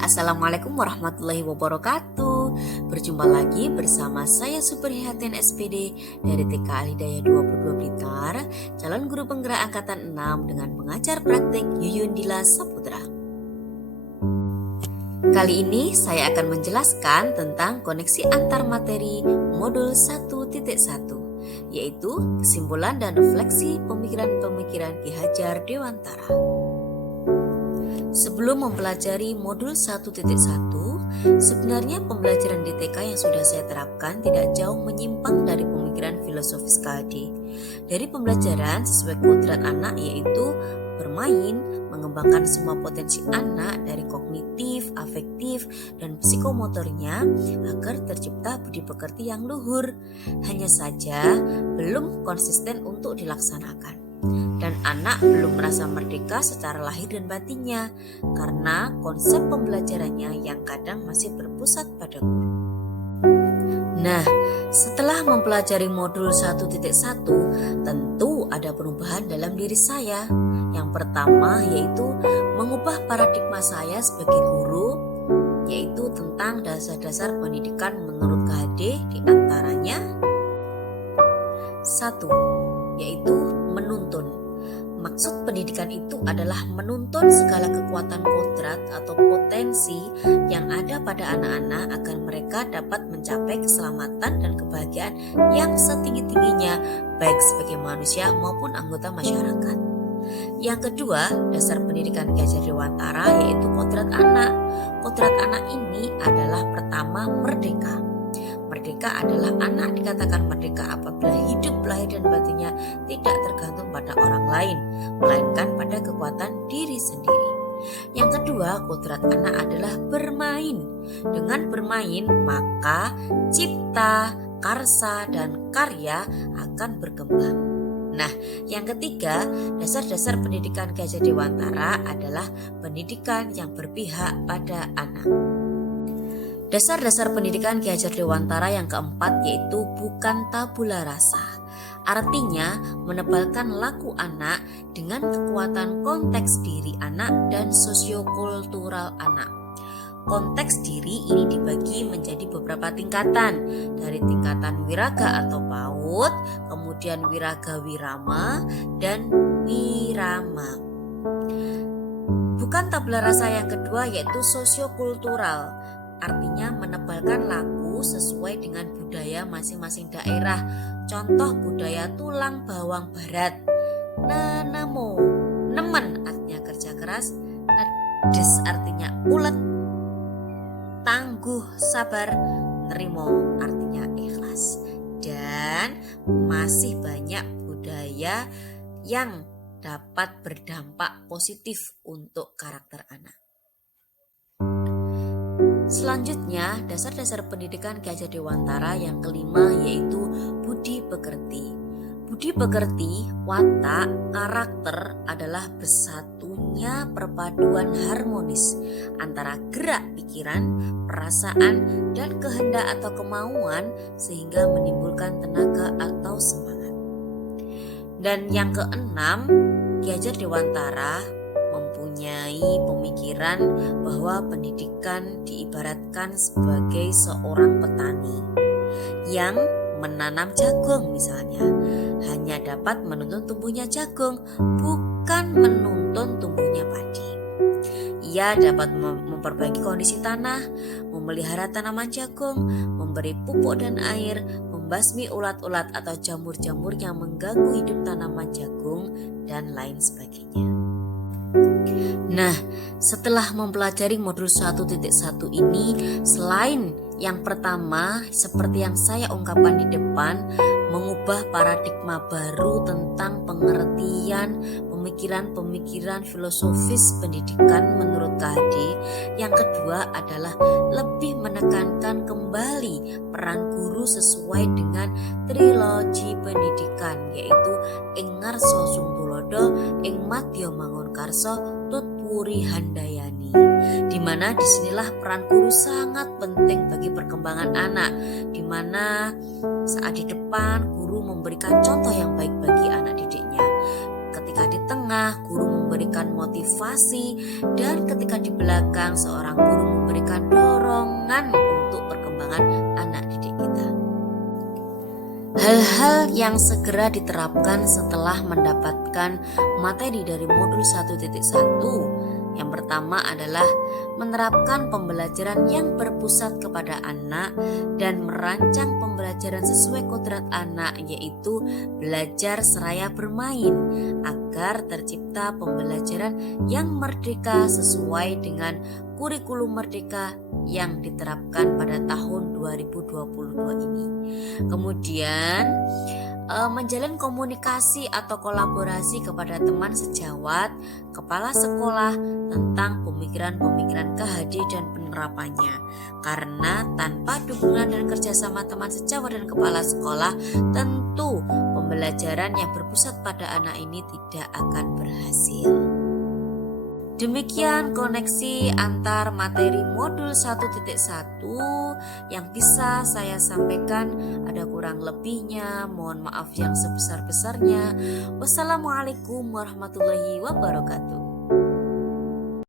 Assalamualaikum warahmatullahi wabarakatuh. Berjumpa lagi bersama saya Superhihatin SPD dari TK Alhidayah 22 Blitar, calon guru penggerak angkatan 6 dengan pengajar praktik Yuyun Dila Saputra. Kali ini saya akan menjelaskan tentang koneksi antar materi modul 1.1, yaitu kesimpulan dan refleksi pemikiran-pemikiran Ki Hajar Dewantara. Sebelum mempelajari modul 1.1, sebenarnya pembelajaran DTK yang sudah saya terapkan tidak jauh menyimpang dari pemikiran filosofis KHD. Dari pembelajaran sesuai kodrat anak, yaitu bermain, mengembangkan semua potensi anak dari kognitif, afektif, dan psikomotornya agar tercipta budi pekerti yang luhur. Hanya saja belum konsisten untuk dilaksanakan. Dan anak belum merasa merdeka secara lahir dan batinnya karena konsep pembelajarannya yang kadang masih berpusat pada guru. Nah, setelah mempelajari modul 1.1, tentu ada perubahan dalam diri saya. Yang pertama yaitu mengubah paradigma saya sebagai guru, yaitu tentang dasar-dasar pendidikan menurut KHD, diantaranya 1. Yaitu menuntun. Maksud pendidikan itu adalah menuntun segala kekuatan kodrat atau potensi yang ada pada anak-anak agar mereka dapat mencapai keselamatan dan kebahagiaan yang setinggi-tingginya, baik sebagai manusia maupun anggota masyarakat. Yang kedua, dasar pendidikan Ki Hajar Dewantara yaitu kodrat anak. Kodrat anak ini adalah pertama, merdeka. Merdeka adalah anak dikatakan merdeka apabila hidup, lahir, dan batinnya tidak tergantung pada orang lain, melainkan pada kekuatan diri sendiri. Yang kedua, kodrat anak adalah bermain. Dengan bermain, maka cipta, karsa, dan karya akan berkembang. Nah, yang ketiga, dasar-dasar pendidikan Ki Hajar Dewantara adalah pendidikan yang berpihak pada anak. Dasar-dasar pendidikan Ki Hajar Dewantara yang keempat yaitu bukan tabula rasa. Artinya menebalkan laku anak dengan kekuatan konteks diri anak dan sosiokultural anak. Konteks diri ini dibagi menjadi beberapa tingkatan, dari tingkatan wiraga atau PAUD, kemudian wiraga wirama, dan wirama. Bukan tabula rasa yang kedua yaitu sosiokultural. Artinya menebalkan laku sesuai dengan budaya masing-masing daerah. Contoh budaya tulang bawang barat. Nenemo, nemen artinya kerja keras. Nedes artinya ulet. Tangguh, sabar. Nerimo artinya ikhlas. Dan masih banyak budaya yang dapat berdampak positif untuk karakter anak. Selanjutnya, dasar-dasar pendidikan Ki Hajar Dewantara yang kelima yaitu budi pekerti. Budi pekerti, watak, karakter adalah bersatunya perpaduan harmonis antara gerak pikiran, perasaan, dan kehendak atau kemauan sehingga menimbulkan tenaga atau semangat. Dan yang keenam, Ki Hajar Dewantara mempunyai pemikiran bahwa pendidikan diibaratkan sebagai seorang petani yang menanam jagung misalnya, hanya dapat menuntun tumbuhnya jagung, bukan menuntun tumbuhnya padi. Ia dapat memperbaiki kondisi tanah, memelihara tanaman jagung, memberi pupuk dan air, membasmi ulat-ulat atau jamur-jamur yang mengganggu hidup tanaman jagung, dan lain sebagainya. Nah, setelah mempelajari modul 1.1 ini, selain yang pertama seperti yang saya ungkapkan di depan, mengubah paradigma baru tentang pengertian pemikiran-pemikiran filosofis pendidikan menurut KHD, yang kedua adalah lebih menekankan kembali peran guru sesuai dengan trilogi pendidikan, yaitu ing ngarsa sumtulodo, ing madya mangunkarsa, tutwuri handayani. Di mana disinilah peran guru sangat penting bagi perkembangan anak, di mana saat di depan guru memberikan contoh yang baik bagi anak didiknya. Ketika ketika di tengah guru memberikan motivasi, dan ketika di belakang seorang guru memberikan dorongan untuk perkembangan anak didik kita. Hal-hal yang segera diterapkan setelah mendapatkan materi dari modul 1.1. Yang pertama adalah menerapkan pembelajaran yang berpusat kepada anak dan merancang pembelajaran sesuai kodrat anak, yaitu belajar seraya bermain, agar tercipta pembelajaran yang merdeka sesuai dengan kurikulum merdeka yang diterapkan pada tahun 2022 ini. Kemudian menjalin komunikasi atau kolaborasi kepada teman sejawat, kepala sekolah tentang pemikiran-pemikiran KHD dan penerapannya. Karena tanpa dukungan dan kerjasama teman sejawat dan kepala sekolah, tentu pembelajaran yang berpusat pada anak ini tidak akan berhasil. Demikian koneksi antar materi modul 1.1 yang bisa saya sampaikan. Ada kurang lebihnya, mohon maaf yang sebesar-besarnya. Wassalamualaikum warahmatullahi wabarakatuh.